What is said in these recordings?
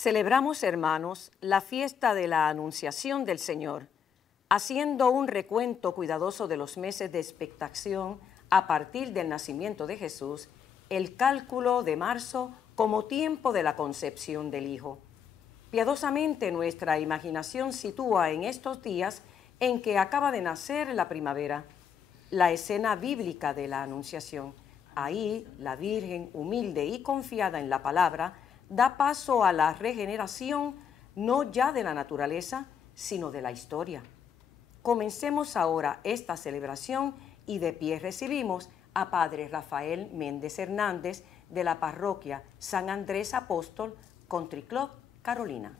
Celebramos, hermanos, la fiesta de la Anunciación del Señor, haciendo un recuento cuidadoso de los meses de expectación a partir del nacimiento de Jesús, el cálculo de marzo como tiempo de la concepción del Hijo. Piadosamente nuestra imaginación sitúa en estos días en que acaba de nacer la primavera, la escena bíblica de la Anunciación. Ahí la Virgen, humilde y confiada en la palabra, da paso a la regeneración no ya de la naturaleza, sino de la historia. Comencemos ahora esta celebración y de pie recibimos a Padre Rafael Méndez Hernández de la parroquia San Andrés Apóstol, Country Club, Carolina.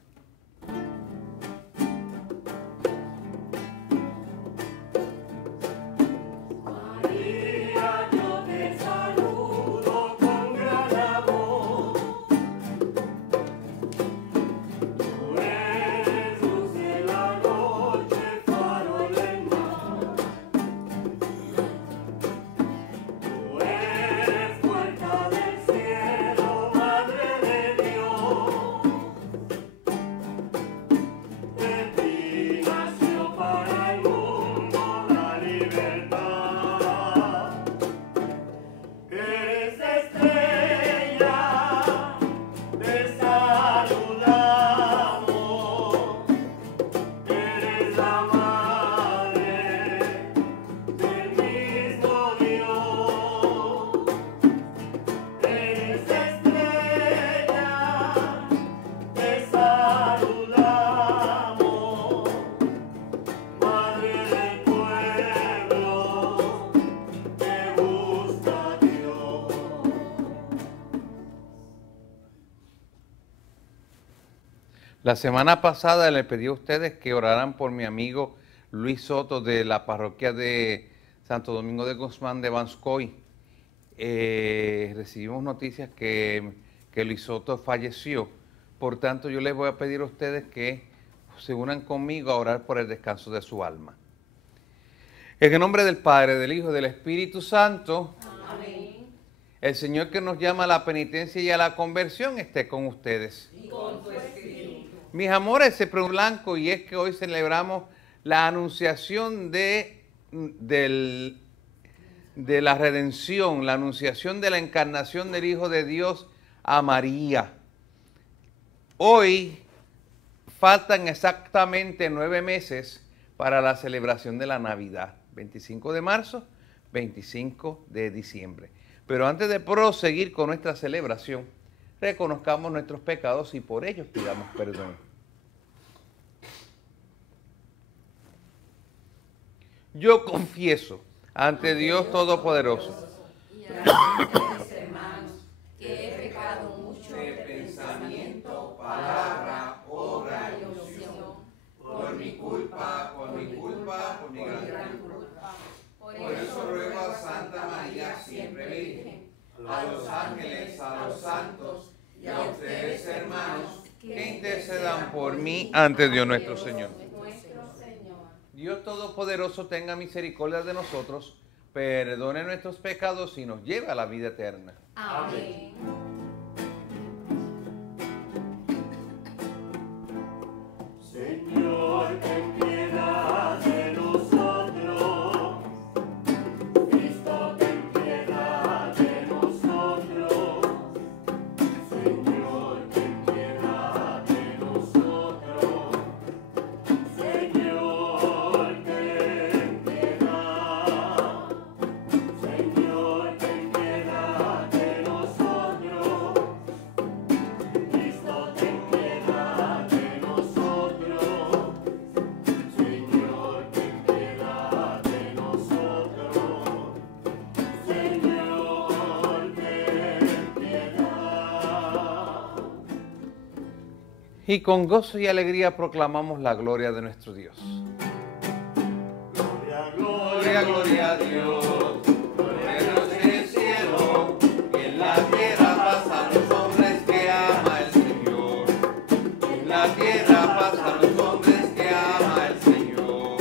La semana pasada le pedí a ustedes que oraran por mi amigo Luis Soto de la parroquia de Santo Domingo de Guzmán de Vanscoy. Recibimos noticias que Luis Soto falleció. Por tanto, yo les voy a pedir a ustedes que se unan conmigo a orar por el descanso de su alma. En el nombre del Padre, del Hijo y del Espíritu Santo. Amén. El Señor que nos llama a la penitencia y a la conversión esté con ustedes. Y con tu espíritu. Mis amores, se pone blanco y es que hoy celebramos la anunciación de la redención, la anunciación de la encarnación del Hijo de Dios a María. Hoy faltan exactamente 9 meses para la celebración de la Navidad, 25 de marzo, 25 de diciembre. Pero antes de proseguir con nuestra celebración, reconozcamos nuestros pecados y por ellos pidamos perdón. Yo confieso ante Dios Todopoderoso y ante mis hermanos que he pecado mucho de pensamiento, palabra, obra y omisión, por mi culpa, por mi gran culpa. Por eso ruego a Santa María, siempre Virgen, a los ángeles, a los santos y a ustedes, hermanos, que intercedan por mí ante Dios nuestro Señor. Dios Todopoderoso tenga misericordia de nosotros, perdone nuestros pecados y nos lleve a la vida eterna. Amén. Señor, ten piedad de nosotros. Cristo, ten piedad de nosotros. Señor, ten piedad de nosotros. Señor, ten piedad. Señor, ten piedad de nosotros. Cristo, ten piedad de nosotros. Señor, ten piedad de nosotros. Señor, ten piedad. Y con gozo y alegría proclamamos la gloria de nuestro Dios. Gloria, Gloria, gloria a Dios. Gloria a Dios en el cielo. Y en la tierra pasan los hombres que ama el Señor. En la tierra pasan los hombres que ama el Señor.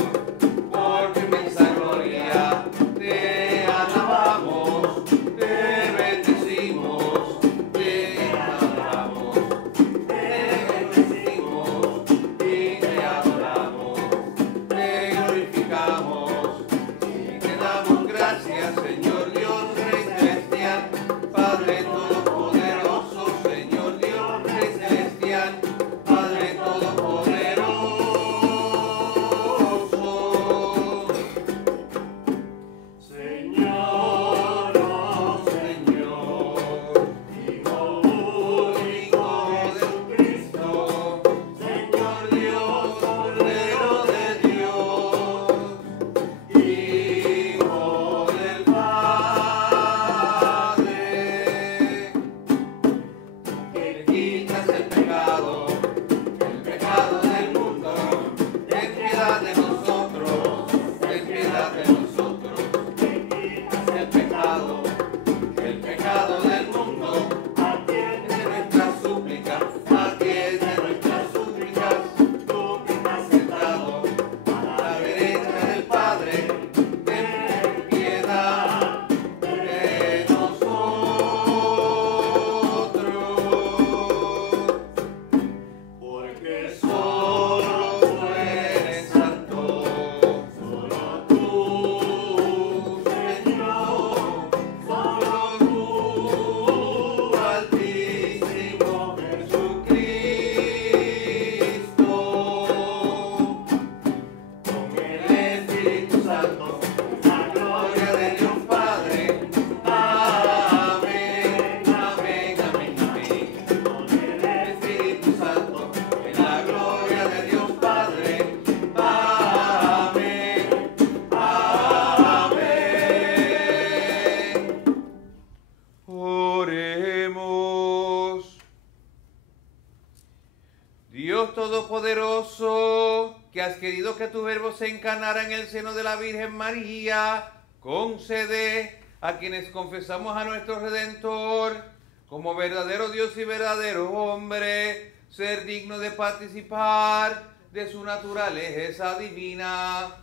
Por tu inmensa gloria te alabamos, te bendecimos, te adoramos, te gracias, Señor Dios, Rey celestial, Padre todopoderoso, Señor Dios, Rey celestial, Padre todopoderoso. Señor, oh Señor, Hijo único Jesucristo, Señor Dios, Cordero de Dios, Hijo del Padre, que quitas el pecado del mundo, ten piedad de nosotros, ten piedad de nosotros, que quitas el pecado del mundo, atiende nuestras súplicas, atiende nuestras súplicas, tú que estás sentado a la derecha del Padre, ten piedad de nosotros, porque solo tú eres santo, solo tú, Señor, solo tú, Altísimo Jesucristo, con el Espíritu Santo, la gloria de Dios Padre. Amén, amén, amén, amén. Con el Espíritu Santo, en la gloria de Dios Padre. Amén, amén. Oremos. Dios Todopoderoso, que has querido que tu verbo se encarnara en el seno de la Virgen María, concede a quienes confesamos a nuestro Redentor como verdadero Dios y verdadero hombre, ser digno de participar de su naturaleza divina.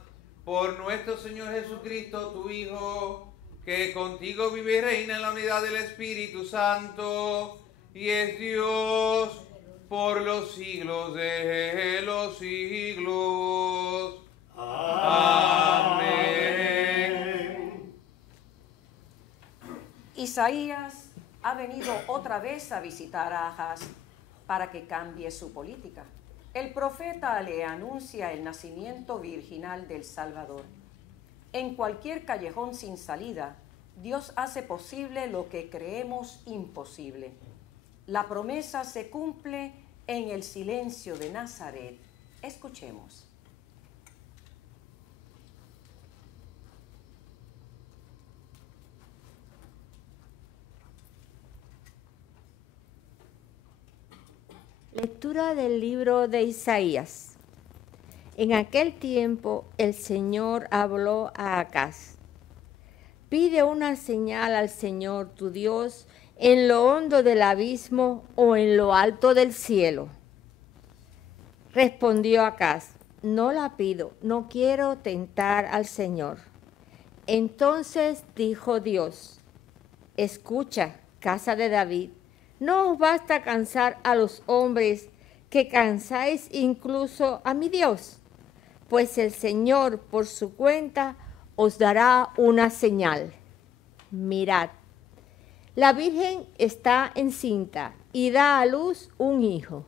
Por nuestro Señor Jesucristo, tu Hijo, que contigo vive y reina en la unidad del Espíritu Santo, y es Dios por los siglos de los siglos. Amén. Isaías ha venido otra vez a visitar a Ahaz para que cambie su política. El profeta le anuncia el nacimiento virginal del Salvador. En cualquier callejón sin salida, Dios hace posible lo que creemos imposible. La promesa se cumple en el silencio de Nazaret. Escuchemos. Lectura del libro de Isaías. En aquel tiempo el Señor habló a Acaz. Pide una señal al Señor tu Dios en lo hondo del abismo o en lo alto del cielo. Respondió Acaz, no la pido, no quiero tentar al Señor. Entonces dijo Dios, escucha, casa de David, no os basta cansar a los hombres, que cansáis incluso a mi Dios, pues el Señor por su cuenta os dará una señal. Mirad, la Virgen está encinta y da a luz un hijo,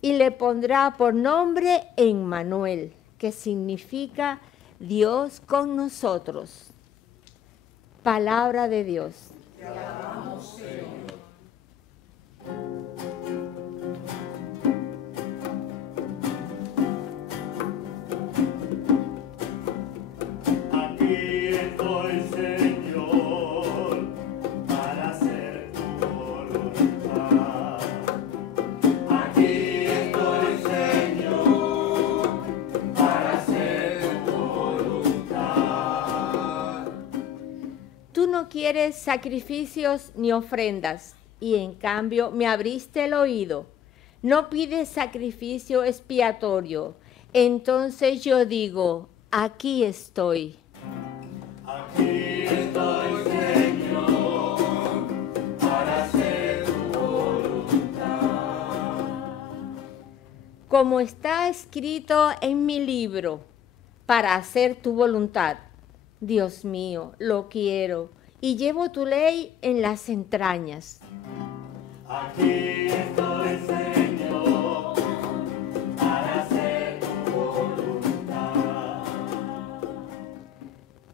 y le pondrá por nombre Emmanuel, que significa Dios con nosotros. Palabra de Dios. Te alabamos, Señor. Aquí estoy, Señor, para hacer tu voluntad. Aquí estoy, Señor, para hacer tu voluntad. Tú no quieres sacrificios ni ofrendas, y en cambio me abriste el oído. No pides sacrificio expiatorio. Entonces yo digo, aquí estoy. Aquí estoy, Señor, para hacer tu voluntad. Como está escrito en mi libro, para hacer tu voluntad. Dios mío, lo quiero y llevo tu ley en las entrañas. Aquí estoy, Señor, para hacer tu voluntad.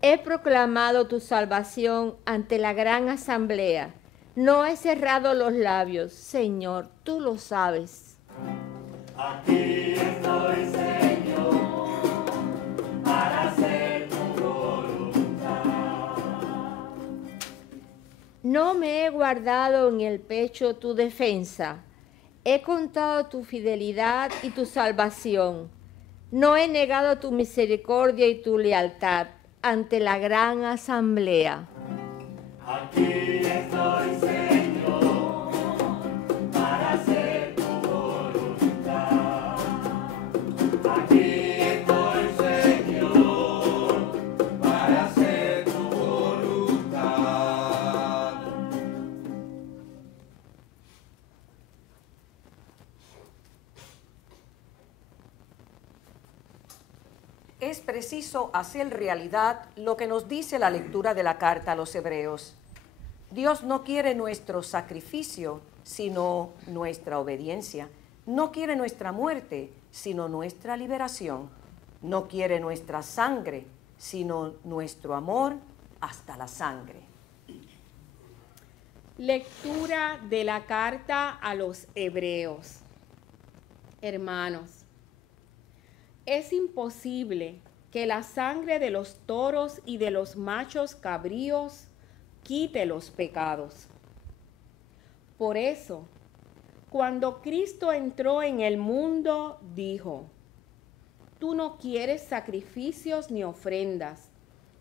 He proclamado tu salvación ante la gran asamblea. No he cerrado los labios, Señor, tú lo sabes. Aquí estoy, Señor, para hacer tu voluntad. No me he guardado en el pecho tu defensa. He contado tu fidelidad y tu salvación. No he negado tu misericordia y tu lealtad ante la gran asamblea. Aquí estoy, Señor, para hacer tu voluntad. Aquí estoy, Señor, para hacer tu voluntad. Es preciso hacer realidad lo que nos dice la lectura de la carta a los Hebreos. Dios no quiere nuestro sacrificio, sino nuestra obediencia. No quiere nuestra muerte, sino nuestra liberación. No quiere nuestra sangre, sino nuestro amor hasta la sangre. Lectura de la carta a los Hebreos. Hermanos, es imposible que la sangre de los toros y de los machos cabríos quite los pecados. Por eso, cuando Cristo entró en el mundo, dijo: Tú no quieres sacrificios ni ofrendas,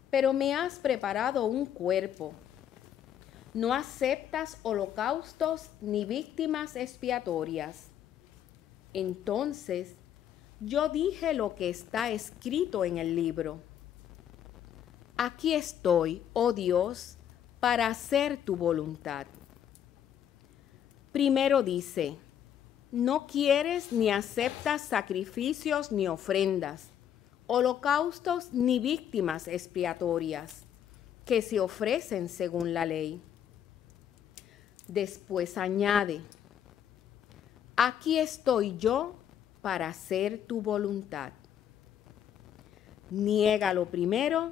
pero me has preparado un cuerpo. No aceptas holocaustos ni víctimas expiatorias. Entonces, yo dije lo que está escrito en el libro. Aquí estoy, oh Dios, para hacer tu voluntad. Primero dice: no quieres ni aceptas sacrificios ni ofrendas, holocaustos ni víctimas expiatorias, que se ofrecen según la ley. Después añade: aquí estoy yo para hacer tu voluntad. Niega lo primero,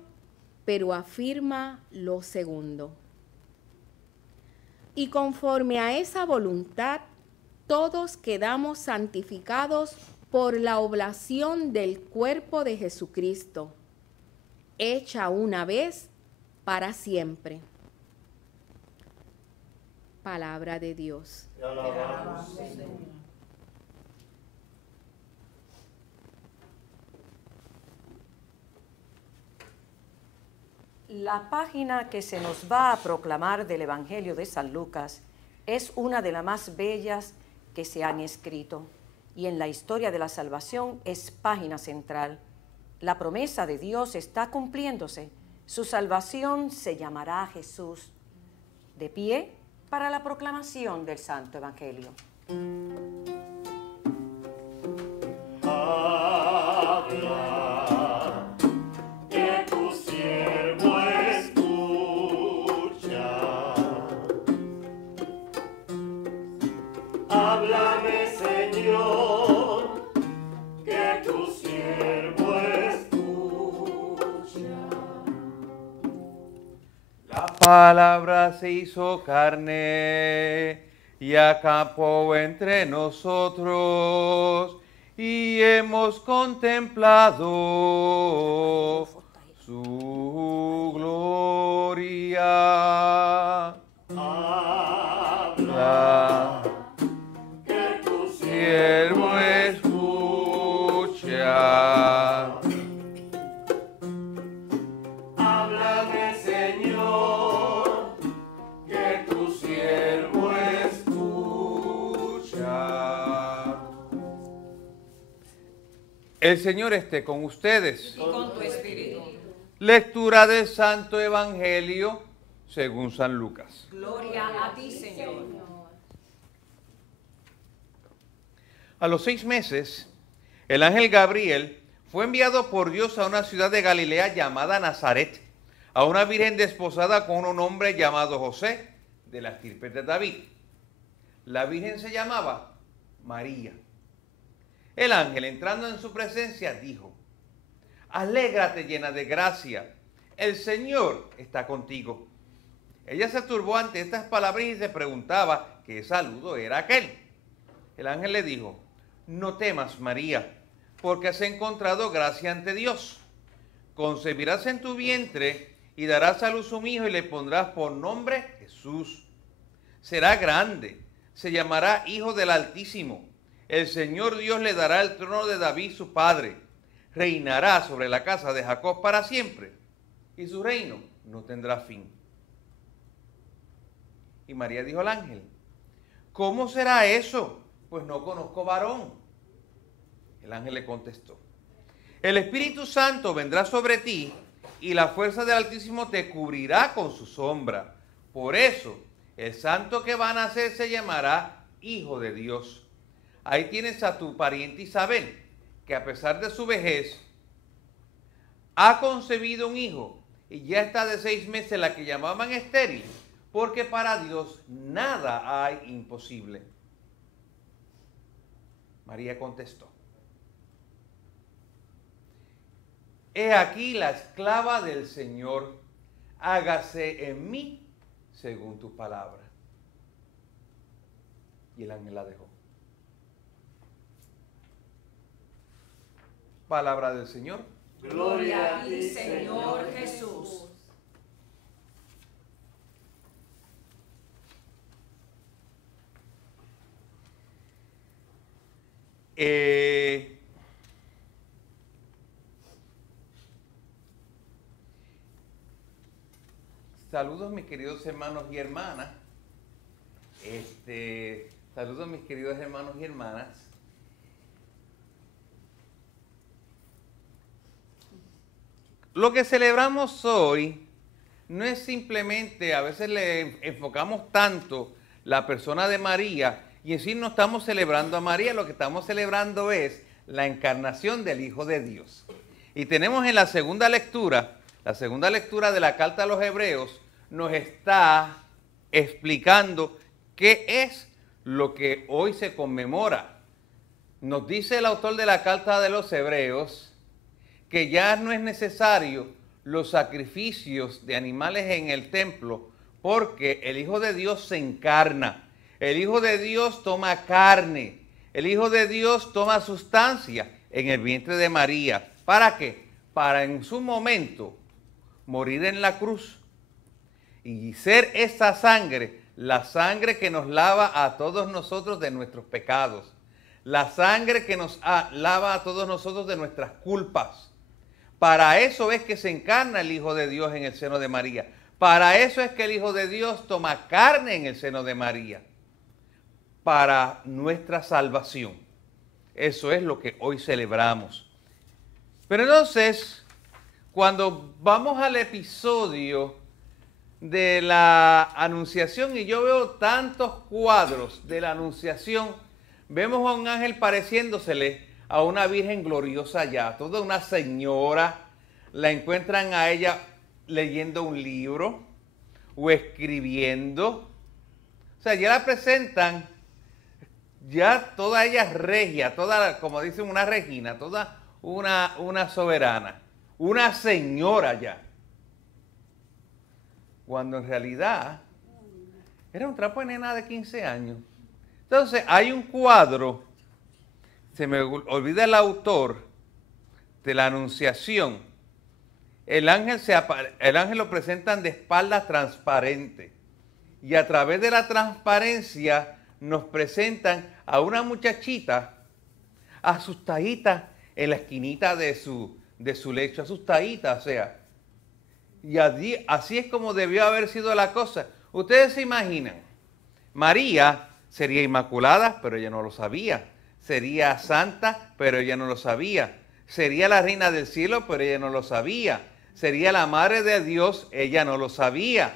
pero afirma lo segundo. Y conforme a esa voluntad, todos quedamos santificados por la oblación del cuerpo de Jesucristo, hecha una vez para siempre. Palabra de Dios. Te alabamos, Señor. La página que se nos va a proclamar del Evangelio de San Lucas es una de las más bellas que se han escrito y en la historia de la salvación es página central. La promesa de Dios está cumpliéndose. Su salvación se llamará Jesús. De pie para la proclamación del Santo Evangelio. Habla, que tu siervo escucha. Háblame, Señor, que tu siervo escucha. La palabra se hizo carne y acampó entre nosotros y hemos contemplado su gloria. Habla, Que tu siervo escucha. háblame, Señor, que tu siervo escucha. El Señor esté con ustedes. Y con tu espíritu. Lectura del Santo Evangelio según San Lucas. Gloria a ti, Señor. A los 6 meses, el ángel Gabriel fue enviado por Dios a una ciudad de Galilea llamada Nazaret, a una virgen desposada con un hombre llamado José, de la estirpe de David. La virgen se llamaba María. El ángel, entrando en su presencia, dijo: alégrate, llena de gracia, el Señor está contigo. Ella se turbó ante estas palabras y se preguntaba qué saludo era aquel. El ángel le dijo: no temas, María, porque has encontrado gracia ante Dios. Concebirás en tu vientre y darás a luz un hijo y le pondrás por nombre Jesús. Será grande, se llamará Hijo del Altísimo. El Señor Dios le dará el trono de David su padre. Reinará sobre la casa de Jacob para siempre, y su reino no tendrá fin. Y María dijo al ángel: ¿cómo será eso? Pues no conozco varón. El ángel le contestó: el Espíritu Santo vendrá sobre ti, y la fuerza del Altísimo te cubrirá con su sombra. Por eso, el santo que va a nacer se llamará Hijo de Dios. Ahí tienes a tu pariente Isabel, que a pesar de su vejez, ha concebido un hijo, y ya está de 6 meses, la que llamaban estéril, porque para Dios nada hay imposible. María contestó: he aquí la esclava del Señor, hágase en mí según tu palabra. Y el ángel la dejó. Palabra del Señor. Gloria a ti, Señor Jesús. Saludos, mis queridos hermanos y hermanas. Saludos, mis queridos hermanos y hermanas. Lo que celebramos hoy no es simplemente, a veces le enfocamos tanto la persona de María y en sí no estamos celebrando a María, lo que estamos celebrando es la encarnación del Hijo de Dios. Y tenemos en la segunda lectura de la carta a los Hebreos, nos está explicando qué es lo que hoy se conmemora. Nos dice el autor de la carta de los Hebreos que ya no es necesario los sacrificios de animales en el templo, porque el Hijo de Dios se encarna. El Hijo de Dios toma carne. El Hijo de Dios toma sustancia en el vientre de María. ¿Para qué? Para en su momento morir en la cruz y ser esa sangre, la sangre que nos lava a todos nosotros de nuestros pecados, la sangre que nos lava a todos nosotros de nuestras culpas. Para eso es que se encarna el Hijo de Dios en el seno de María. Para eso es que el Hijo de Dios toma carne en el seno de María. Para nuestra salvación. Eso es lo que hoy celebramos. Pero entonces, cuando vamos al episodio de la Anunciación, y yo veo tantos cuadros de la Anunciación, vemos a un ángel pareciéndosele a una virgen gloriosa ya, toda una señora. La encuentran a ella leyendo un libro o escribiendo. O sea, ya la presentan, ya toda ella regia, toda, como dicen, una regina, toda una soberana, una señora ya. Cuando en realidad era un trapo de nena de 15 años. Entonces hay un cuadro, se me olvida el autor, de la Anunciación. El ángel lo presentan de espaldas transparente. Y a través de la transparencia nos presentan a una muchachita asustadita en la esquinita de su lecho, asustadita, o sea. Y así es como debió haber sido la cosa. Ustedes se imaginan, María sería inmaculada, pero ella no lo sabía. Sería santa, pero ella no lo sabía. Sería la reina del cielo, pero ella no lo sabía. Sería la madre de Dios, ella no lo sabía.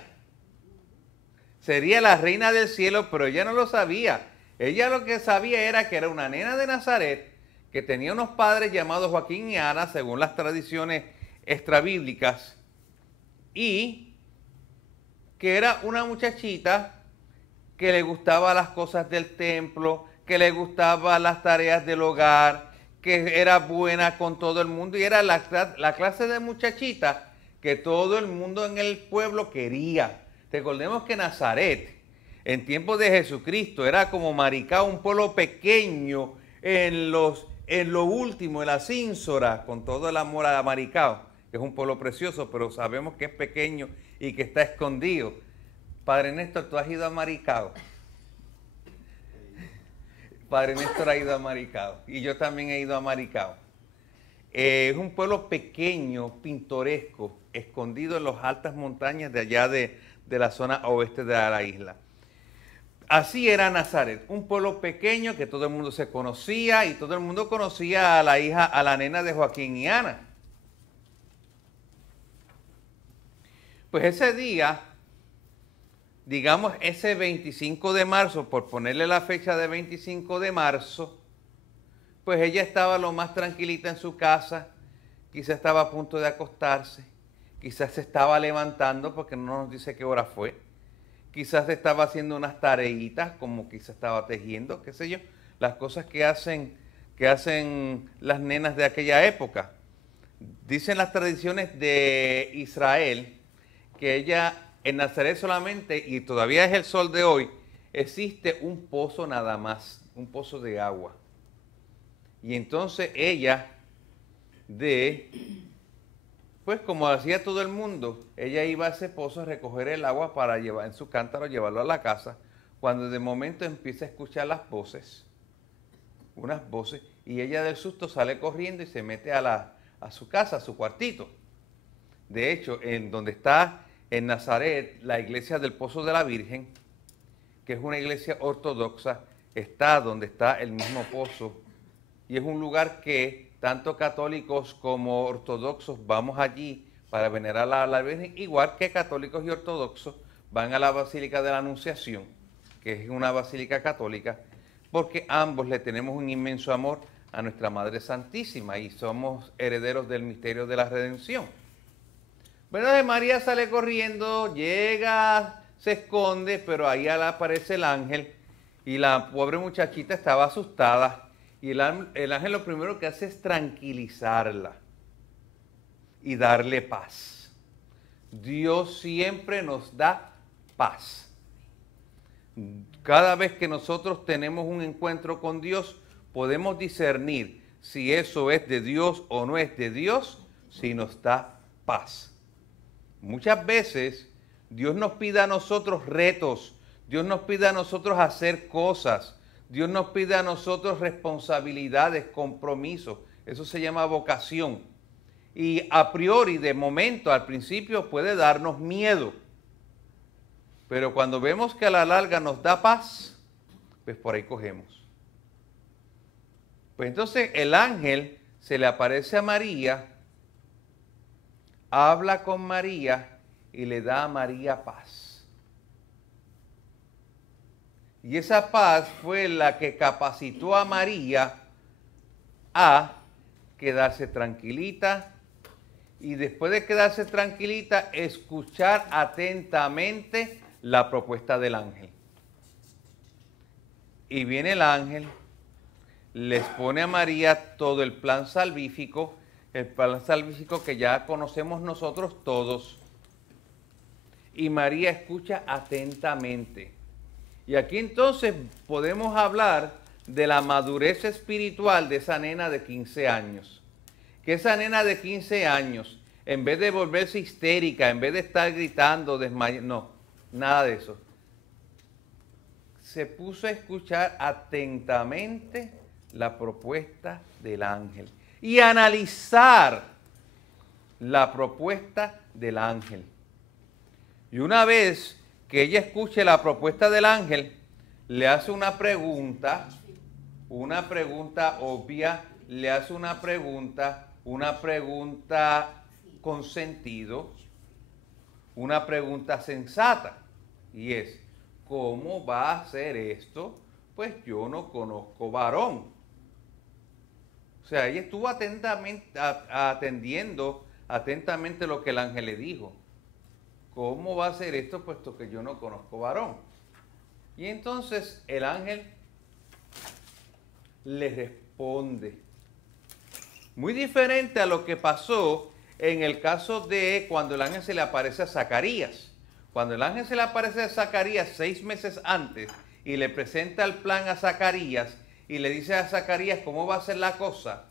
Sería la reina del cielo, pero ella no lo sabía. Ella lo que sabía era que era una nena de Nazaret, que tenía unos padres llamados Joaquín y Ana, según las tradiciones extrabíblicas, y que era una muchachita que le gustaban las cosas del templo, que le gustaban las tareas del hogar, que era buena con todo el mundo y era la clase de muchachita que todo el mundo en el pueblo quería. Recordemos que Nazaret, en tiempos de Jesucristo, era como Maricao, un pueblo pequeño en lo último, en la Cínsora, con todo el amor a Maricao, que es un pueblo precioso, pero sabemos que es pequeño y que está escondido. Padre Néstor, ¿tú has ido a Maricao? Padre Néstor ha ido a Maricao y yo también he ido a Maricao. Es un pueblo pequeño, pintoresco, escondido en las altas montañas de allá de la zona oeste de la isla. Así era Nazaret, un pueblo pequeño que todo el mundo se conocía y todo el mundo conocía a la hija, a la nena de Joaquín y Ana. Pues ese día, digamos ese 25 de marzo, por ponerle la fecha de 25 de marzo, pues ella estaba lo más tranquilita en su casa, quizás estaba a punto de acostarse, quizás se estaba levantando porque no nos dice qué hora fue, quizás estaba haciendo unas tareitas, como quizás estaba tejiendo, qué sé yo, las cosas que hacen las nenas de aquella época. Dicen las tradiciones de Israel que ella en Nazaret solamente, y todavía es el sol de hoy, existe un pozo nada más, un pozo de agua. Y entonces ella, pues como hacía todo el mundo, ella iba a ese pozo a recoger el agua para llevar en su cántaro, llevarlo a la casa, cuando de momento empieza a escuchar las voces, unas voces, y ella del susto sale corriendo y se mete a su casa, a su cuartito. De hecho, en donde está en Nazaret, la iglesia del Pozo de la Virgen, que es una iglesia ortodoxa, está donde está el mismo pozo. Y es un lugar que tanto católicos como ortodoxos vamos allí para venerar a la Virgen, igual que católicos y ortodoxos van a la Basílica de la Anunciación, que es una basílica católica, porque ambos le tenemos un inmenso amor a nuestra Madre Santísima y somos herederos del misterio de la redención. Bueno, María sale corriendo, llega, se esconde, pero ahí aparece el ángel y la pobre muchachita estaba asustada. Y el ángel lo primero que hace es tranquilizarla y darle paz. Dios siempre nos da paz. Cada vez que nosotros tenemos un encuentro con Dios, podemos discernir si eso es de Dios o no es de Dios, si nos da paz. Muchas veces Dios nos pide a nosotros retos, Dios nos pide a nosotros hacer cosas, Dios nos pide a nosotros responsabilidades, compromisos. Eso se llama vocación. Y a priori, de momento, al principio puede darnos miedo. Pero cuando vemos que a la larga nos da paz, pues por ahí cogemos. Pues entonces el ángel se le aparece a María, habla con María y le da a María paz. Y esa paz fue la que capacitó a María a quedarse tranquilita y después de quedarse tranquilita, escuchar atentamente la propuesta del ángel. Y viene el ángel, les pone a María todo el plan salvífico que ya conocemos nosotros todos. Y María escucha atentamente. Y aquí entonces podemos hablar de la madurez espiritual de esa nena de 15 años. Que esa nena de 15 años, en vez de volverse histérica, en vez de estar gritando, desmayando, no, nada de eso. Se puso a escuchar atentamente la propuesta del ángel y analizar la propuesta del ángel. Y una vez que ella escuche la propuesta del ángel, le hace una pregunta obvia, le hace una pregunta con sentido, una pregunta sensata, y es, ¿cómo va a hacer esto? Pues yo no conozco varón. O sea, ella estuvo atendiendo atentamente lo que el ángel le dijo. ¿cómo va a ser esto puesto que yo no conozco varón? Y entonces el ángel le responde. Muy diferente a lo que pasó en el caso de cuando el ángel se le aparece a Zacarías. Cuando el ángel se le aparece a Zacarías 6 meses antes y le presenta el plan a Zacarías y le dice a Zacarías cómo va a ser la cosa.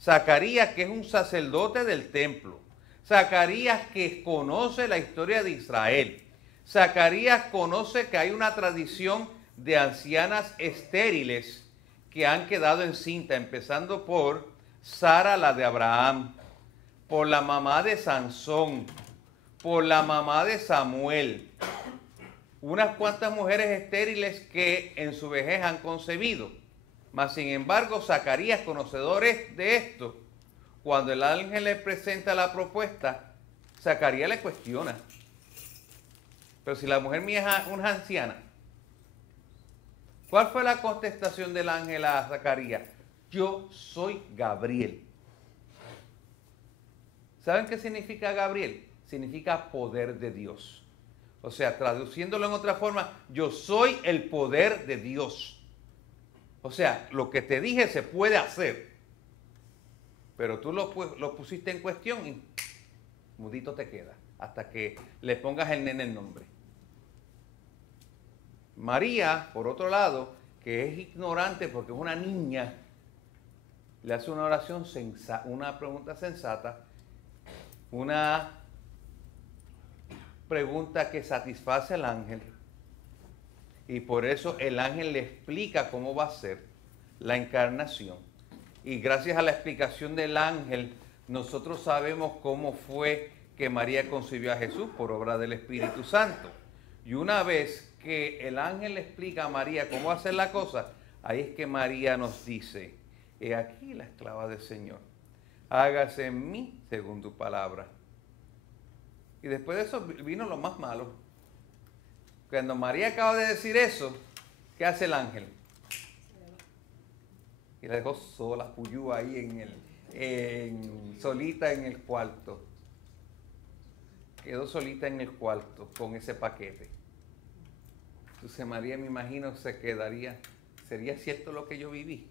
Zacarías, que es un sacerdote del templo. Zacarías, que conoce la historia de Israel. Zacarías conoce que hay una tradición de ancianas estériles que han quedado encinta, empezando por Sara, la de Abraham, por la mamá de Sansón, por la mamá de Samuel. Unas cuantas mujeres estériles que en su vejez han concebido. Mas, sin embargo, Zacarías, conocedores de esto, cuando el ángel le presenta la propuesta, Zacarías le cuestiona. Pero si la mujer mía es una anciana, ¿cuál fue la contestación del ángel a Zacarías? Yo soy Gabriel. ¿Saben qué significa Gabriel? Significa poder de Dios. O sea, traduciéndolo en otra forma, yo soy el poder de Dios. O sea, lo que te dije se puede hacer. Pero tú lo pusiste en cuestión y mudito te queda. Hasta que le pongas el nene el nombre. María, por otro lado, que es ignorante porque es una niña, le hace una oración sensata, una pregunta sensata, una pregunta que satisface al ángel. Y por eso el ángel le explica cómo va a ser la encarnación. Y gracias a la explicación del ángel, nosotros sabemos cómo fue que María concibió a Jesús por obra del Espíritu Santo. Y una vez que el ángel le explica a María cómo va a ser la cosa, ahí es que María nos dice, he aquí la esclava del Señor, hágase en mí según tu palabra. Y después de eso vino lo más malo. Cuando María acaba de decir eso, ¿qué hace el ángel? Y la dejó sola, puyú ahí solita en el cuarto. Quedó solita en el cuarto con ese paquete. Entonces María, me imagino, se quedaría, ¿sería cierto lo que yo viví?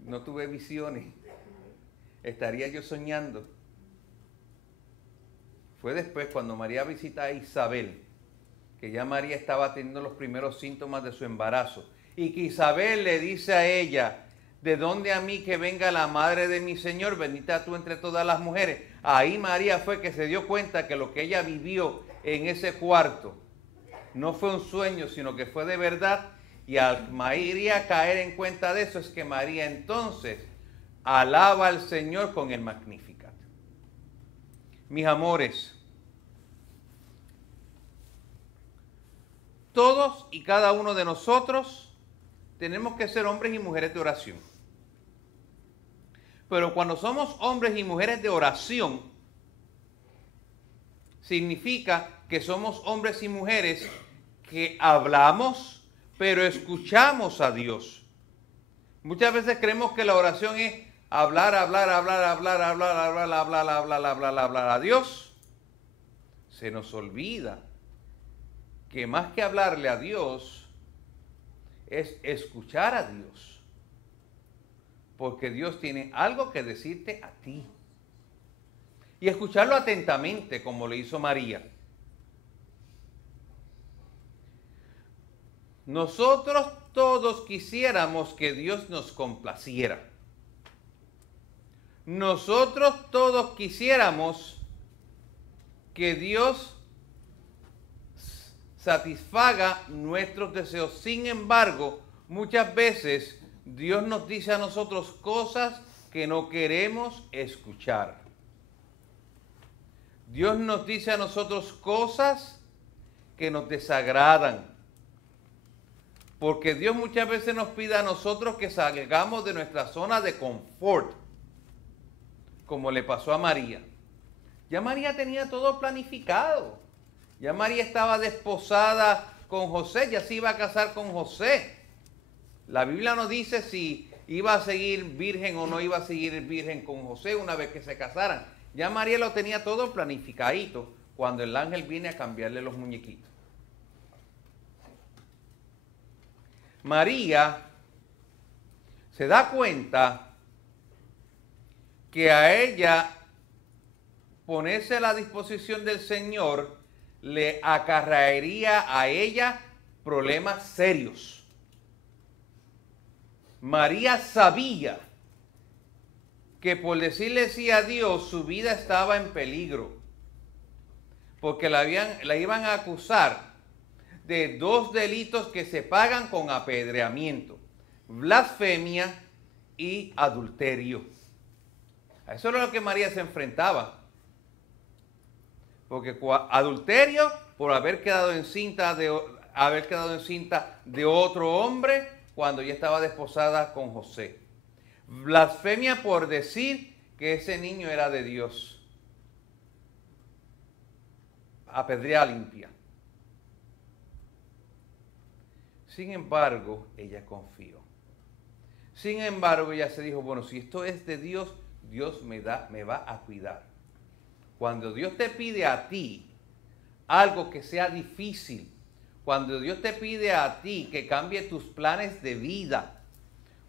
No tuve visiones. ¿Estaría yo soñando? Fue después cuando María visita a Isabel, que ya María estaba teniendo los primeros síntomas de su embarazo, y que Isabel le dice a ella, ¿de dónde a mí que venga la madre de mi Señor? Bendita tú entre todas las mujeres. Ahí María fue que se dio cuenta que lo que ella vivió en ese cuarto no fue un sueño, sino que fue de verdad. Y al María caer en cuenta de eso, es que María entonces alaba al Señor con el Magnificat. Mis amores, todos y cada uno de nosotros tenemos que ser hombres y mujeres de oración. Pero cuando somos hombres y mujeres de oración, significa que somos hombres y mujeres que hablamos, pero escuchamos a Dios. Muchas veces creemos que la oración es hablar a Dios. Se nos olvida que más que hablarle a Dios, es escuchar a Dios. Porque Dios tiene algo que decirte a ti. Y escucharlo atentamente, como le hizo María. Nosotros todos quisiéramos que Dios nos complaciera. Nosotros todos quisiéramos que Dios satisfaga nuestros deseos. Sin embargo, muchas veces Dios nos dice a nosotros cosas que no queremos escuchar. Dios nos dice a nosotros cosas que nos desagradan. Porque Dios muchas veces nos pide a nosotros que salgamos de nuestra zona de confort, como le pasó a María. Ya María tenía todo planificado. Ya María estaba desposada con José, ya se iba a casar con José. La Biblia nos dice si iba a seguir virgen o no iba a seguir virgen con José una vez que se casaran. Ya María lo tenía todo planificadito, cuando el ángel viene a cambiarle los muñequitos. María se da cuenta que a ella ponerse a la disposición del Señor le acarrearía a ella problemas serios. María sabía que por decirle sí a Dios su vida estaba en peligro, porque la iban a acusar de 2 delitos que se pagan con apedreamiento: blasfemia y adulterio. A eso era lo que María se enfrentaba. Porque adulterio por haber quedado encinta de otro hombre cuando ella estaba desposada con José. Blasfemia por decir que ese niño era de Dios. Apedreada limpia. Sin embargo, ella confió. Sin embargo, ella se dijo, bueno, si esto es de Dios, Dios me va a cuidar. Cuando Dios te pide a ti algo que sea difícil, cuando Dios te pide a ti que cambie tus planes de vida,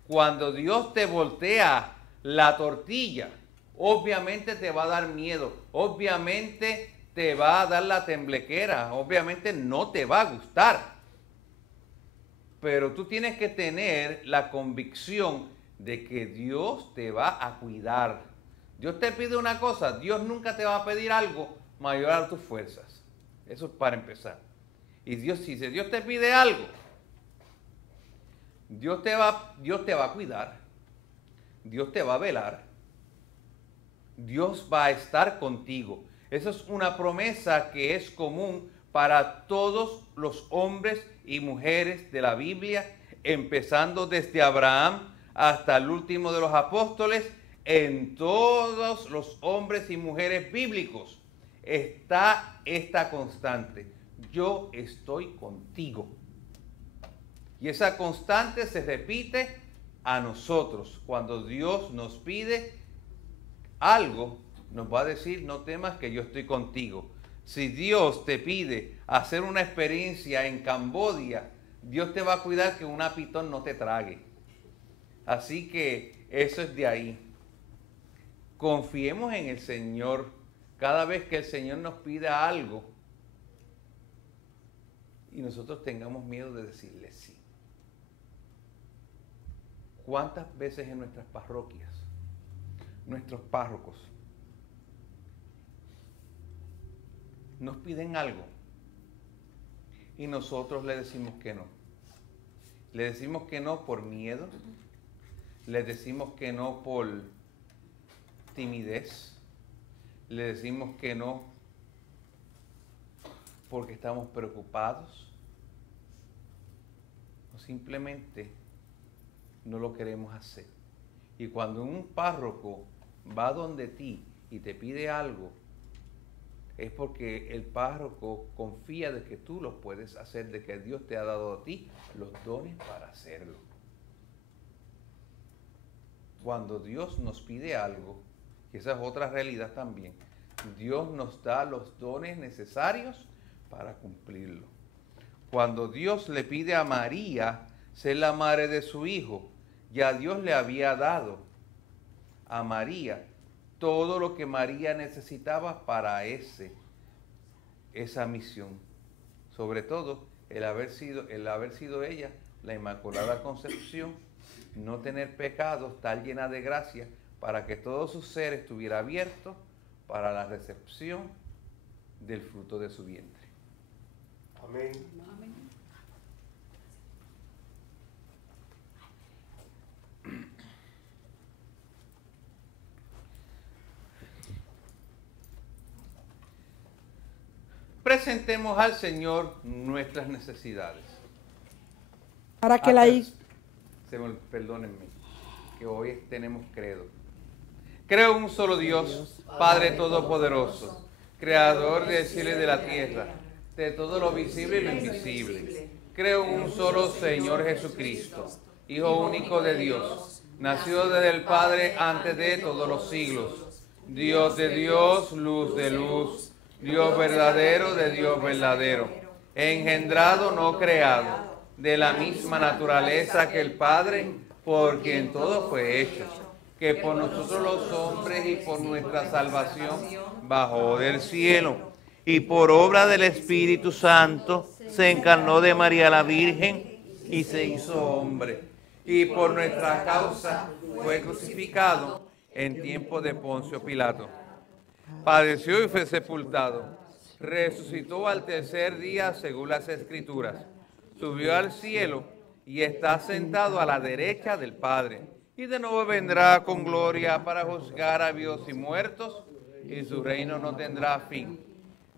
cuando Dios te voltea la tortilla, obviamente te va a dar miedo, obviamente te va a dar la temblequera, obviamente no te va a gustar. Pero tú tienes que tener la convicción de que Dios te va a cuidar. Dios te pide una cosa, Dios nunca te va a pedir algo mayor a tus fuerzas. Eso es para empezar. Y Dios, si Dios te pide algo, Dios te va a cuidar, Dios te va a velar, Dios va a estar contigo. Esa es una promesa que es común para todos los hombres y mujeres de la Biblia, empezando desde Abraham hasta el último de los apóstoles. En todos los hombres y mujeres bíblicos está esta constante: yo estoy contigo. Y esa constante se repite a nosotros. Cuando Dios nos pide algo, nos va a decir, no temas que yo estoy contigo. Si Dios te pide hacer una experiencia en Camboya, Dios te va a cuidar que una pitón no te trague. Así que eso es de ahí. Confiemos en el Señor cada vez que el Señor nos pida algo y nosotros tengamos miedo de decirle sí. ¿Cuántas veces en nuestras parroquias, nuestros párrocos, nos piden algo y nosotros le decimos que no? Le decimos que no por miedo, le decimos que no por timidez, le decimos que no porque estamos preocupados, o simplemente no lo queremos hacer. Y cuando un párroco va donde ti y te pide algo, es porque el párroco confía de que tú lo puedes hacer, de que Dios te ha dado a ti los dones para hacerlo. Cuando Dios nos pide algo, y esa es otra realidad también, Dios nos da los dones necesarios para cumplirlo. Cuando Dios le pide a María ser la madre de su hijo, ya Dios le había dado a María todo lo que María necesitaba para esa misión. Sobre todo el haber sido ella la Inmaculada Concepción, no tener pecado, estar llena de gracia, para que todo su ser estuviera abierto para la recepción del fruto de su vientre. Amén. Presentemos al Señor nuestras necesidades. Para que Perdónenme, que hoy tenemos credo. Creo en un solo Dios, Padre Todopoderoso, Creador del cielo y de la tierra, de todo lo visible y lo invisible. Creo en un solo Señor Jesucristo, Hijo único de Dios, nacido desde el Padre antes de todos los siglos, Dios de Dios, luz de luz, Dios verdadero de Dios verdadero, engendrado, no creado, de la misma naturaleza que el Padre, por quien todo fue hecho, que por nosotros los hombres y por nuestra salvación bajó del cielo, y por obra del Espíritu Santo se encarnó de María la Virgen y se hizo hombre, y por nuestra causa fue crucificado en tiempo de Poncio Pilato. Padeció y fue sepultado, resucitó al tercer día según las Escrituras, subió al cielo y está sentado a la derecha del Padre, y de nuevo vendrá con gloria para juzgar a vivos y muertos, y su reino no tendrá fin.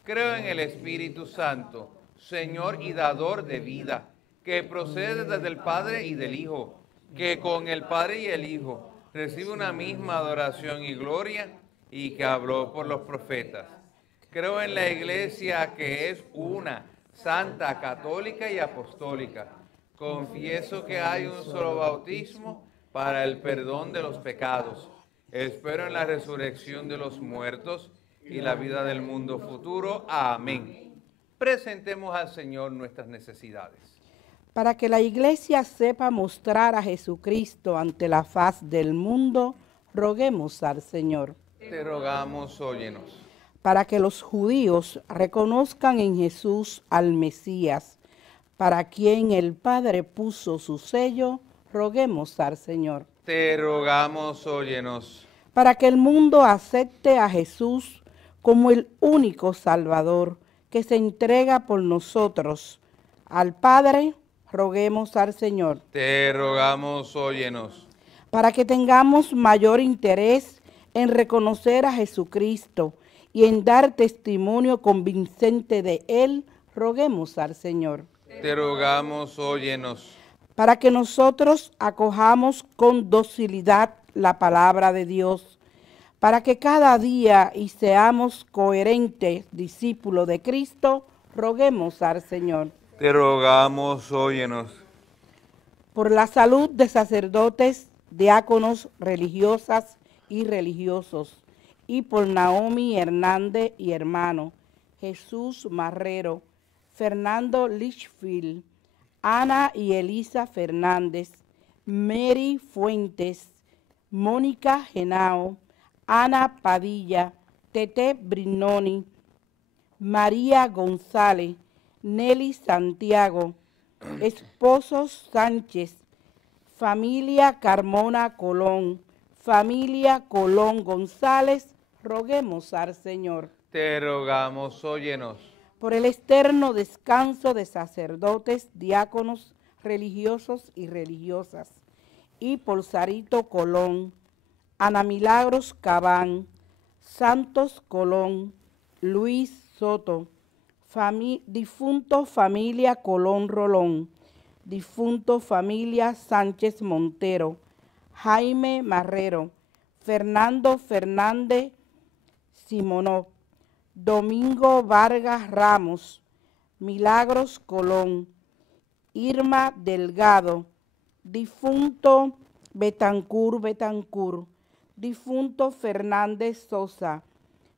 Creo en el Espíritu Santo, Señor y dador de vida, que procede desde el Padre y del Hijo, que con el Padre y el Hijo recibe una misma adoración y gloria, y que habló por los profetas. Creo en la Iglesia, que es una, santa, católica y apostólica. Confieso que hay un solo bautismo para el perdón de los pecados. Espero en la resurrección de los muertos y la vida del mundo futuro. Amén. Presentemos al Señor nuestras necesidades. Para que la Iglesia sepa mostrar a Jesucristo ante la faz del mundo, roguemos al Señor. Te rogamos, óyenos. Para que los judíos reconozcan en Jesús al Mesías, para quien el Padre puso su sello, roguemos al Señor. Te rogamos, óyenos. Para que el mundo acepte a Jesús como el único Salvador que se entrega por nosotros, al Padre, roguemos al Señor. Te rogamos, óyenos. Para que tengamos mayor interés en reconocer a Jesucristo y en dar testimonio convincente de Él, roguemos al Señor. Te rogamos, óyenos. Para que nosotros acojamos con docilidad la palabra de Dios, para que cada día y seamos coherentes discípulos de Cristo, roguemos al Señor. Te rogamos, óyenos. Por la salud de sacerdotes, diáconos, religiosas y religiosos, y por Naomi Hernández y hermano, Jesús Marrero, Fernando Lichfield, Ana y Elisa Fernández, Mary Fuentes, Mónica Genao, Ana Padilla, Tete Brignoni, María González, Nelly Santiago, esposos Sánchez, familia Carmona Colón, familia Colón González, roguemos al Señor. Te rogamos, óyenos. Por el eterno descanso de sacerdotes, diáconos, religiosos y religiosas, y por Sarito Colón, Ana Milagros Cabán, Santos Colón, Luis Soto, difunto familia Colón Rolón, difunto familia Sánchez Montero, Jaime Marrero, Fernando Fernández Simonó, Domingo Vargas Ramos, Milagros Colón, Irma Delgado, difunto Betancur, difunto Fernández Sosa,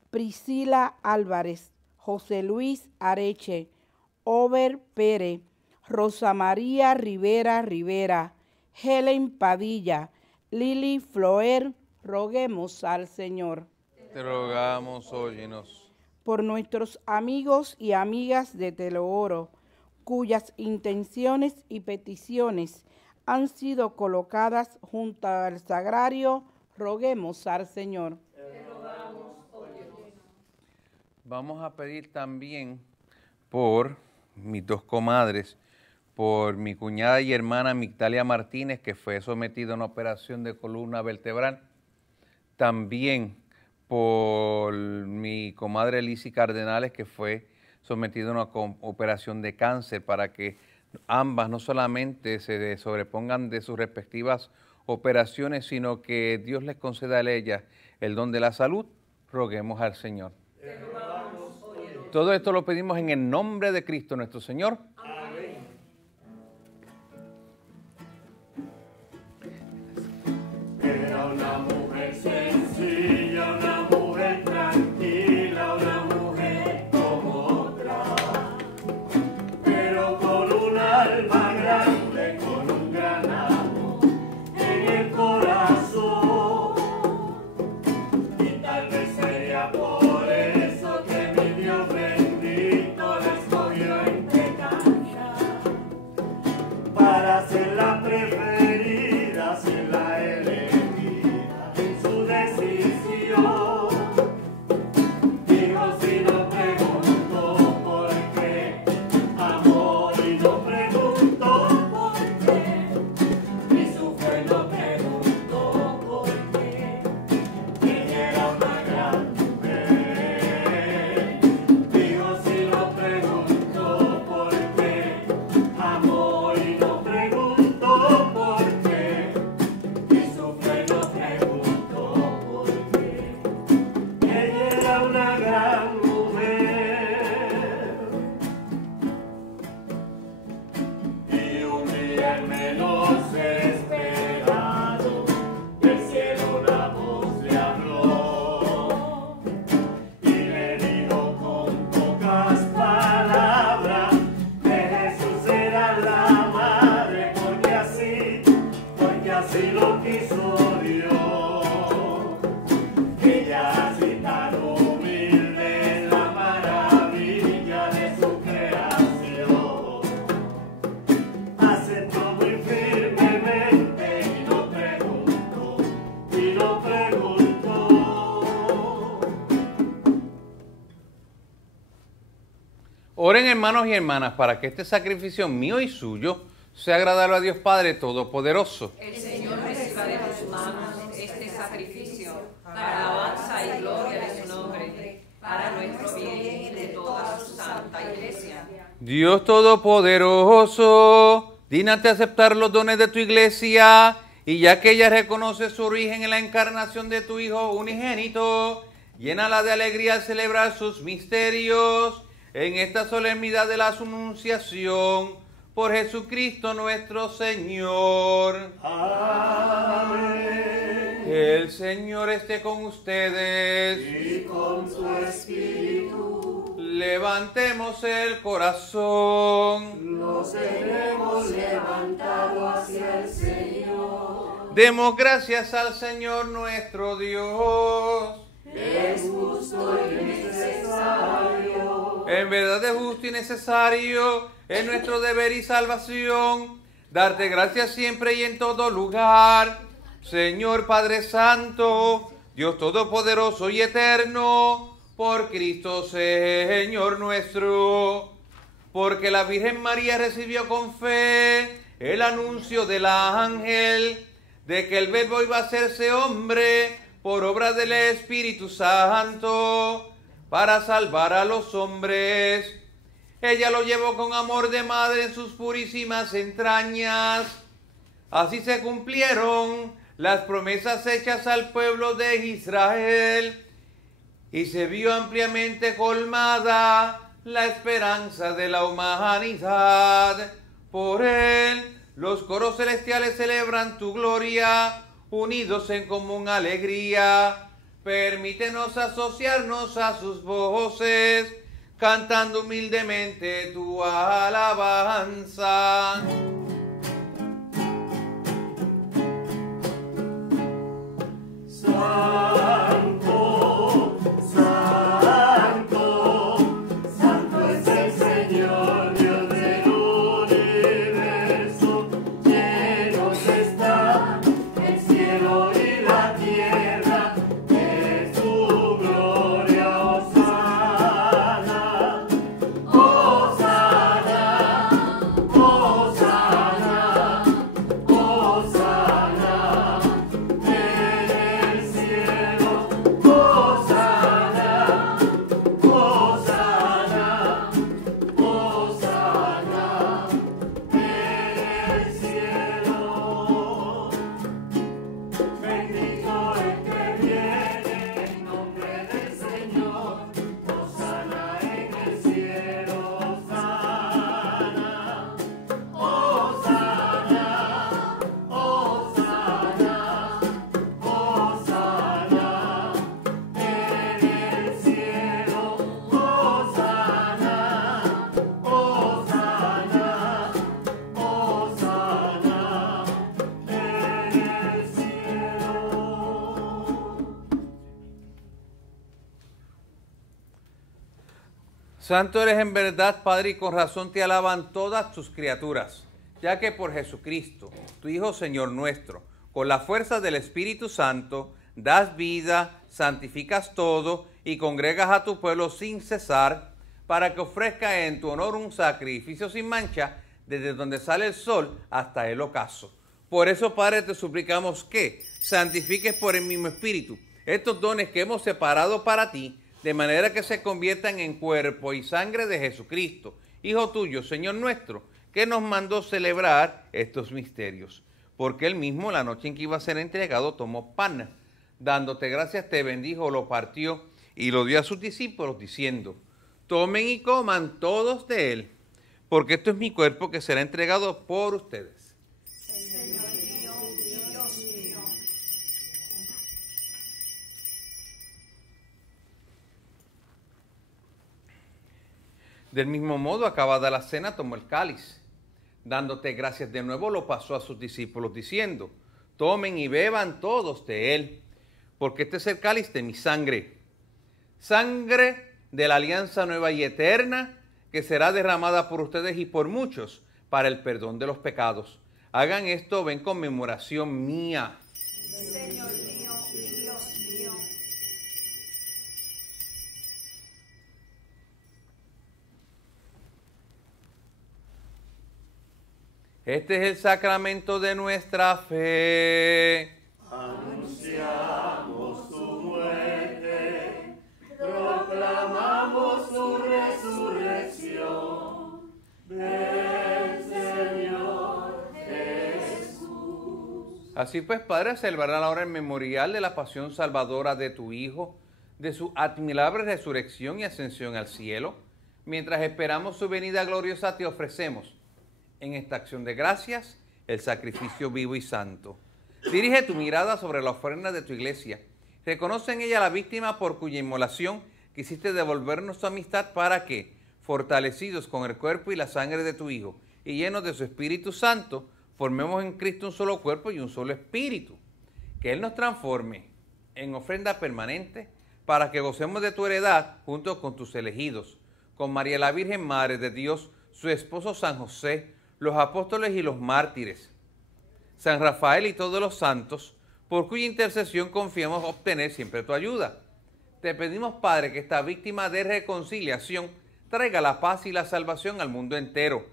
Priscila Álvarez, José Luis Areche, Over Pérez, Rosa María Rivera, Helen Padilla, Lili Floer, roguemos al Señor. Te rogamos, óyenos. Por nuestros amigos y amigas de Teleoro, cuyas intenciones y peticiones han sido colocadas junto al sagrario, roguemos al Señor. Vamos a pedir también por mis dos comadres, por mi cuñada y hermana Migdalia Martínez, que fue sometida a una operación de columna vertebral, también por mi comadre Lizzy Cardenales, que fue sometida a una operación de cáncer, para que ambas no solamente se sobrepongan de sus respectivas operaciones, sino que Dios les conceda a ellas el don de la salud. Roguemos al Señor. Todo esto lo pedimos en el nombre de Cristo nuestro Señor. Amén. Era una mujer sencilla, una mujer tranquila, una mujer hermanos y hermanas, para que este sacrificio mío y suyo sea agradable a Dios Padre Todopoderoso. El Señor reciba de tus manos este sacrificio para alabanza y gloria de su nombre, para nuestro bien y de toda su santa iglesia. Dios Todopoderoso, dígnate aceptar los dones de tu iglesia, y ya que ella reconoce su origen en la encarnación de tu Hijo unigénito, llénala de alegría al celebrar sus misterios en esta solemnidad de la Anunciación, por Jesucristo nuestro Señor. Amén. El Señor esté con ustedes. Y con su espíritu Levantemos el corazón. nos tenemos levantado hacia el Señor. Demos gracias al Señor nuestro Dios. Es justo y necesario. En verdad es justo y necesario, es nuestro deber y salvación, darte gracias siempre y en todo lugar, Señor Padre Santo, Dios Todopoderoso y Eterno, por Cristo Señor nuestro. Porque la Virgen María recibió con fe el anuncio del ángel de que el Verbo iba a hacerse hombre por obra del Espíritu Santo para salvar a los hombres. Ella lo llevó con amor de madre en sus purísimas entrañas. Así se cumplieron las promesas hechas al pueblo de Israel y se vio ampliamente colmada la esperanza de la humanidad. Por él, los coros celestiales celebran tu gloria, unidos en común alegría. Permítenos asociarnos a sus voces, cantando humildemente tu alabanza. Santo, santo, santo es el Señor, Dios del universo. Llenos están el cielo y la tierra de su gloria. Hosana, hosana, hosana, hosana en el cielo. Hosana, hosana, hosana en el cielo. Bendito el que viene en nombre del Señor. Hosana en el cielo. Hosana, hosana, hosana, hosana en el cielo. Hosana, hosana, hosana en el cielo. Santo eres en verdad, Padre, y con razón te alaban todas tus criaturas, ya que por Jesucristo, tu Hijo Señor nuestro, con la fuerza del Espíritu Santo, das vida, santificas todo y congregas a tu pueblo sin cesar, para que ofrezca en tu honor un sacrificio sin mancha, desde donde sale el sol hasta el ocaso. Por eso, Padre, te suplicamos que santifiques por el mismo Espíritu estos dones que hemos separado para ti, de manera que se conviertan en cuerpo y sangre de Jesucristo, Hijo tuyo, Señor nuestro, que nos mandó celebrar estos misterios. Porque él mismo, la noche en que iba a ser entregado, tomó pan, dándote gracias, te bendijo, lo partió y lo dio a sus discípulos, diciendo: tomen y coman todos de él, porque esto es mi cuerpo que será entregado por ustedes. Del mismo modo, acabada la cena, tomó el cáliz. Dándote gracias de nuevo, lo pasó a sus discípulos, diciendo: tomen y beban todos de él, porque este es el cáliz de mi sangre. Sangre de la alianza nueva y eterna, que será derramada por ustedes y por muchos, para el perdón de los pecados. Hagan esto en conmemoración mía. Señor mío y Dios mío. Este es el sacramento de nuestra fe. Anunciamos tu muerte, proclamamos tu resurrección. Ven, Señor Jesús. Así pues, Padre, celebrará la hora memorial de la pasión salvadora de tu Hijo, de su admirable resurrección y ascensión al cielo. Mientras esperamos su venida gloriosa, te ofrecemos en esta acción de gracias el sacrificio vivo y santo. Dirige tu mirada sobre la ofrenda de tu iglesia. Reconoce en ella la víctima por cuya inmolación quisiste devolvernos tu amistad para que, fortalecidos con el cuerpo y la sangre de tu Hijo y llenos de su Espíritu Santo, formemos en Cristo un solo cuerpo y un solo espíritu. Que Él nos transforme en ofrenda permanente para que gocemos de tu heredad junto con tus elegidos, con María la Virgen Madre de Dios, su esposo San José, los apóstoles y los mártires, San Rafael y todos los santos, por cuya intercesión confiamos obtener siempre tu ayuda. Te pedimos, Padre, que esta víctima de reconciliación traiga la paz y la salvación al mundo entero.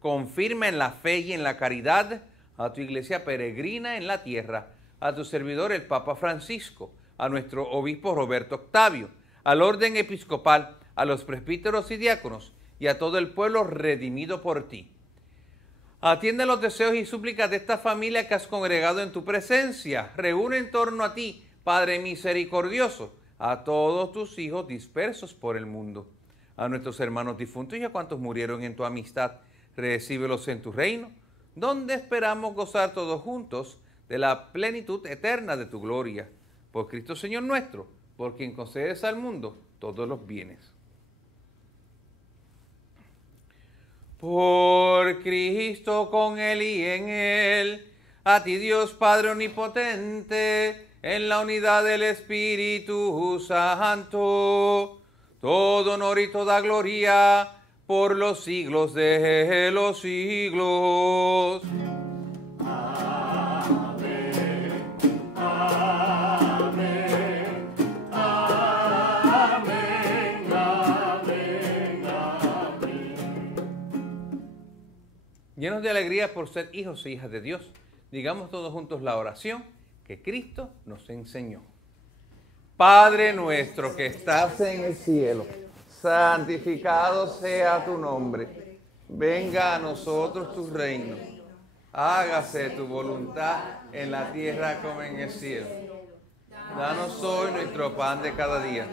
Confirma en la fe y en la caridad a tu iglesia peregrina en la tierra, a tu servidor el Papa Francisco, a nuestro obispo Roberto Octavio, al orden episcopal, a los presbíteros y diáconos y a todo el pueblo redimido por ti. Atiende los deseos y súplicas de esta familia que has congregado en tu presencia. Reúne en torno a ti, Padre misericordioso, a todos tus hijos dispersos por el mundo. A nuestros hermanos difuntos y a cuantos murieron en tu amistad, recíbelos en tu reino, donde esperamos gozar todos juntos de la plenitud eterna de tu gloria. Por Cristo Señor nuestro, por quien concedes al mundo todos los bienes. Por Cristo, con Él y en Él, a ti Dios Padre omnipotente, en la unidad del Espíritu Santo, todo honor y toda gloria por los siglos de los siglos. Llenos de alegría por ser hijos e hijas de Dios, digamos todos juntos la oración que Cristo nos enseñó. Padre nuestro que estás en el cielo, santificado sea tu nombre. Venga a nosotros tu reino. Hágase tu voluntad en la tierra como en el cielo. Danos hoy nuestro pan de cada día.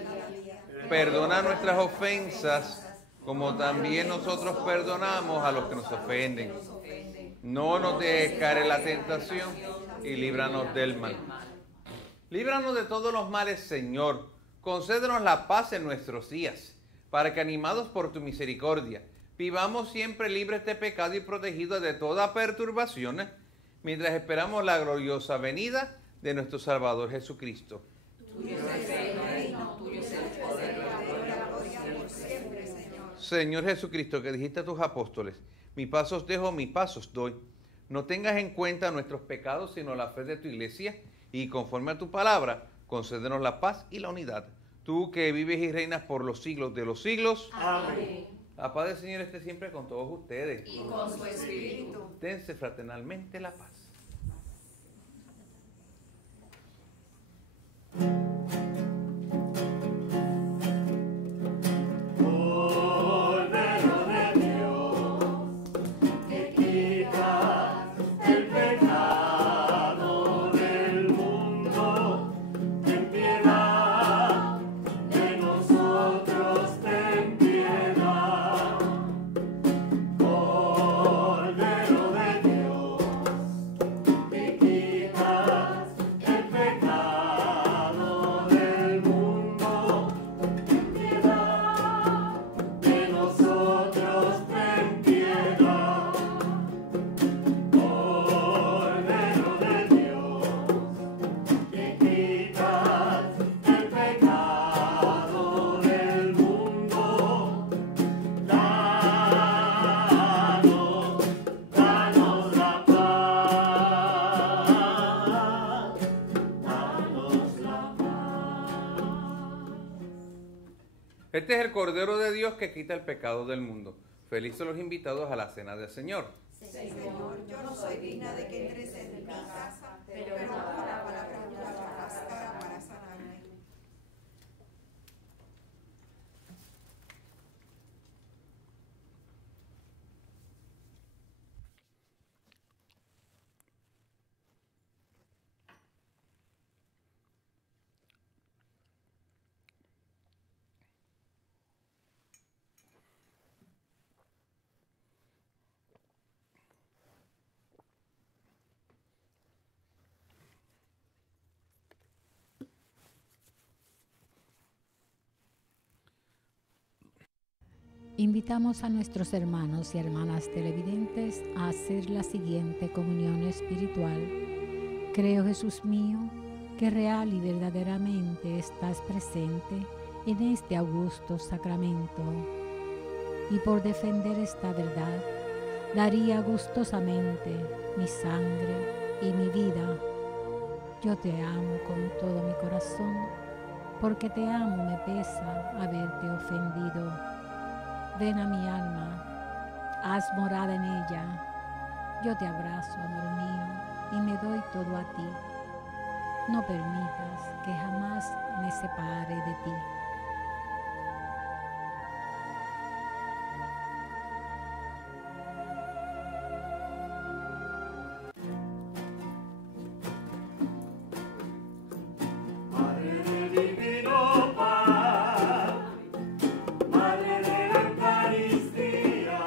Perdona nuestras ofensas, como también nosotros perdonamos a los que nos ofenden. No nos dejes caer en la tentación y líbranos del mal. Líbranos de todos los males, Señor. Concédenos la paz en nuestros días, para que, animados por tu misericordia, vivamos siempre libres de pecado y protegidos de toda perturbación, mientras esperamos la gloriosa venida de nuestro Salvador Jesucristo. Tuyo es el reino, tuyo es el poder, la gloria por siempre, Señor. Señor Jesucristo, que dijiste a tus apóstoles, mi paz os dejo, mi paz os doy. No tengas en cuenta nuestros pecados, sino la fe de tu iglesia, y conforme a tu palabra, concédenos la paz y la unidad. Tú que vives y reinas por los siglos de los siglos. Amén. La paz del Señor esté siempre con todos ustedes. Y con su espíritu. Dense fraternalmente la paz. Cordero de Dios, que quitas el pecado del mundo, ten piedad de nosotros, ten piedad. Cordero de Dios, que quitas el pecado del mundo, ten piedad de nosotros, ten piedad. Cordero de Dios, que quitas el pecado del mundo, danos la paz, danos la paz. Este es el Cordero de Dios que quita el pecado del mundo. Felices los invitados a la cena del Señor. Señor, yo no soy digna de que entres en mi casa, pero una palabra tuya bastará para sanarme. Invitamos a nuestros hermanos y hermanas televidentes a hacer la siguiente comunión espiritual. Creo, Jesús mío, que real y verdaderamente estás presente en este augusto sacramento. Y por defender esta verdad, daría gustosamente mi sangre y mi vida. Yo te amo con todo mi corazón, porque te amo me pesa haberte ofendido. Ven a mi alma, haz morada en ella. Yo te abrazo, amor mío, y me doy todo a ti. No permitas que jamás me separe de ti. Madre del divino pan, Madre de la Eucaristía,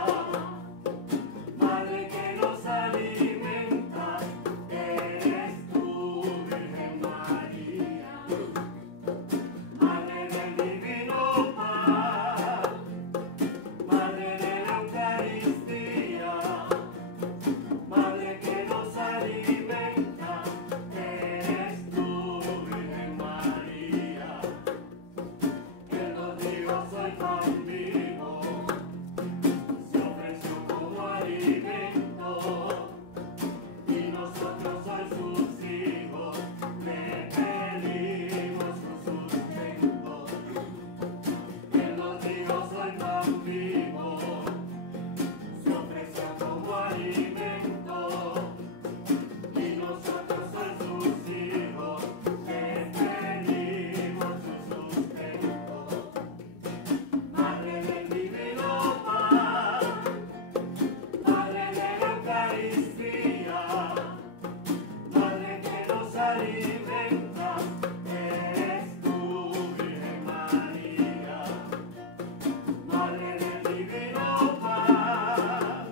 Madre que nos alimenta, eres tú, Virgen María. Madre del divino pan, Madre de la Eucaristía, Madre que nos alimenta, eres tú, Virgen María. El Dios soy pan vivo, se ofreció como alimento, y nosotros hoy sus hijos le pedimos su sustento. El Dios soy pan vivo, se ofreció como alimento, y nosotros hoy sus hijos le pedimos su sustento. Madre del divino pan, Madre de la Eucaristía, Madre que nos alimenta, eres tú, Virgen María. Madre del divino pan,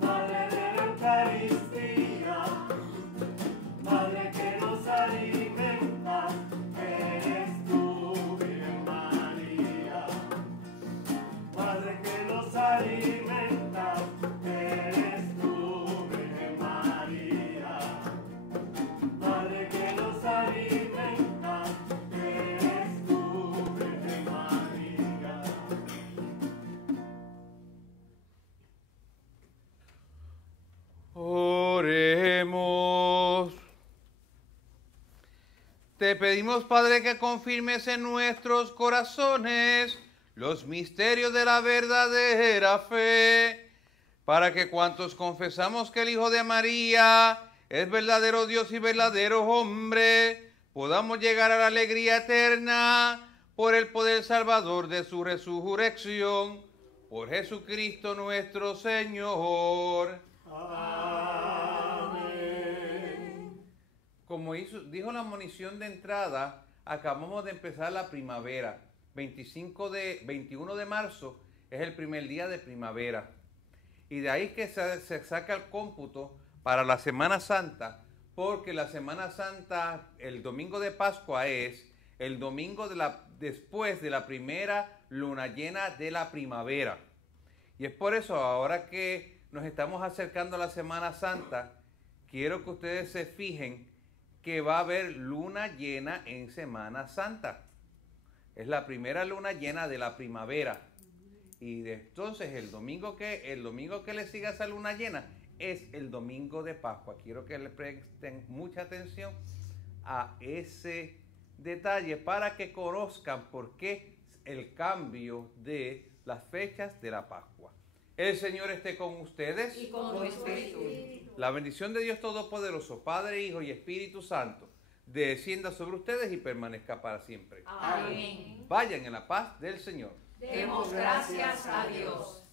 Madre de la Eucaristía, Madre que nos alimenta, eres tú, Virgen María. Madre que nos alimenta, eres tú, Virgen María. Madre que nos alimenta, eres tú, Virgen María. Oremos. Te pedimos, Padre, que confirmes en nuestros corazones los misterios de la verdadera fe, para que cuantos confesamos que el Hijo de María es verdadero Dios y verdadero hombre, podamos llegar a la alegría eterna por el poder salvador de su resurrección, por Jesucristo nuestro Señor. Como dijo la monición de entrada, acabamos de empezar la primavera. 21 de marzo es el primer día de primavera. Y de ahí que se saca el cómputo para la Semana Santa, porque la Semana Santa, el domingo de Pascua, es el domingo después de la primera luna llena de la primavera. Y es por eso, ahora que nos estamos acercando a la Semana Santa, quiero que ustedes se fijen que va a haber luna llena en Semana Santa. Es la primera luna llena de la primavera. Y entonces el domingo que le siga esa luna llena es el domingo de Pascua. Quiero que le presten mucha atención a ese detalle para que conozcan por qué el cambio de las fechas de la Pascua. El Señor esté con ustedes. Y con tu espíritu. La bendición de Dios Todopoderoso, Padre, Hijo y Espíritu Santo, descienda sobre ustedes y permanezca para siempre. Amén. Vayan en la paz del Señor. Demos gracias a Dios.